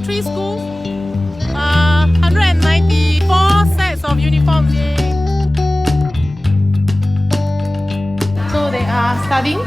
for 3 schools. 194 sets of uniforms. Yay. So they are studying.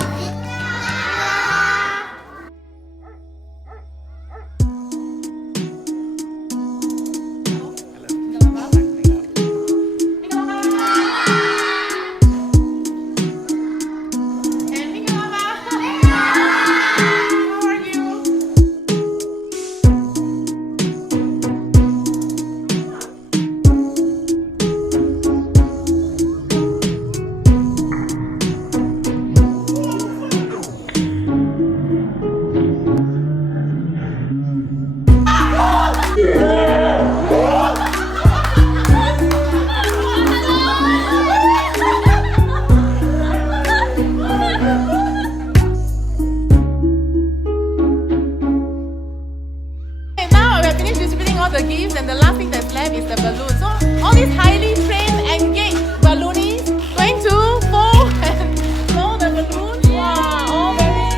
All the gifts, and the last thing that's left is the balloon. So all these highly trained, engaged balloonists going to fold and blow the balloons. Wow, all very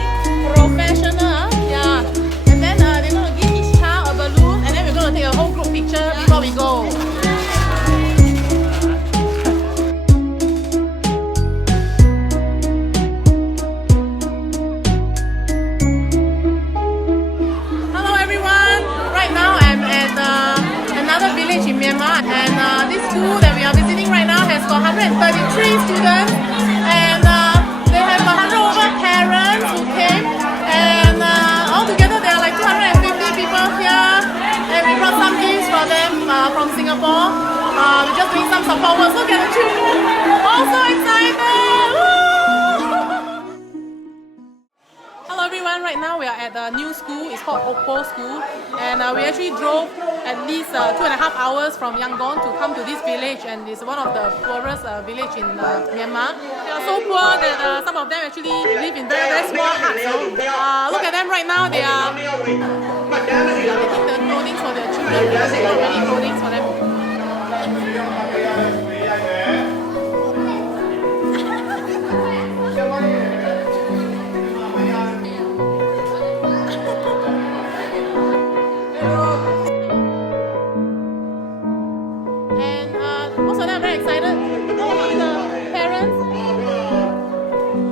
professional. Yeah. And then they're going to give each child a balloon, and then we're going to take a whole group picture before we go. Village in Myanmar, and this school that we are visiting right now has got 133 students, and they have 100 over parents who came, and altogether there are like 250 people here, and we brought some gifts for them from Singapore. We're just doing some support work. Look at the children, all so excited! Woo! Hello everyone, right now we are at the new school. It's called Oake School, and we actually drove at least 2.5 hours from Yangon to come to this village, and it's one of the poorest village in Myanmar. They are so poor that some of them actually live in very, very small huts. So, look at them right now, they are making the clothing for their children because there's not many clothing for them. Most of them are very excited, not only the parents,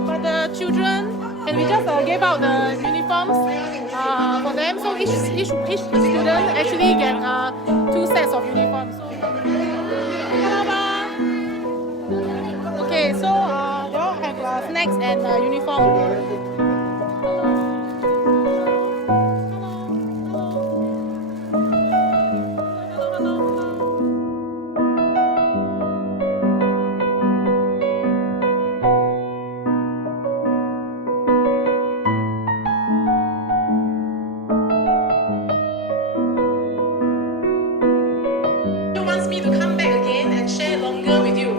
but the children, and we just gave out the uniforms for them, so each student actually get 2 sets of uniforms. Okay, so they all have snacks and uniform. Wants me to come back again and share longer with you.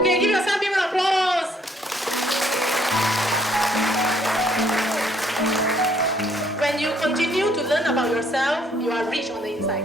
Okay, give yourself an applause. When you continue to learn about yourself, you are rich on the inside.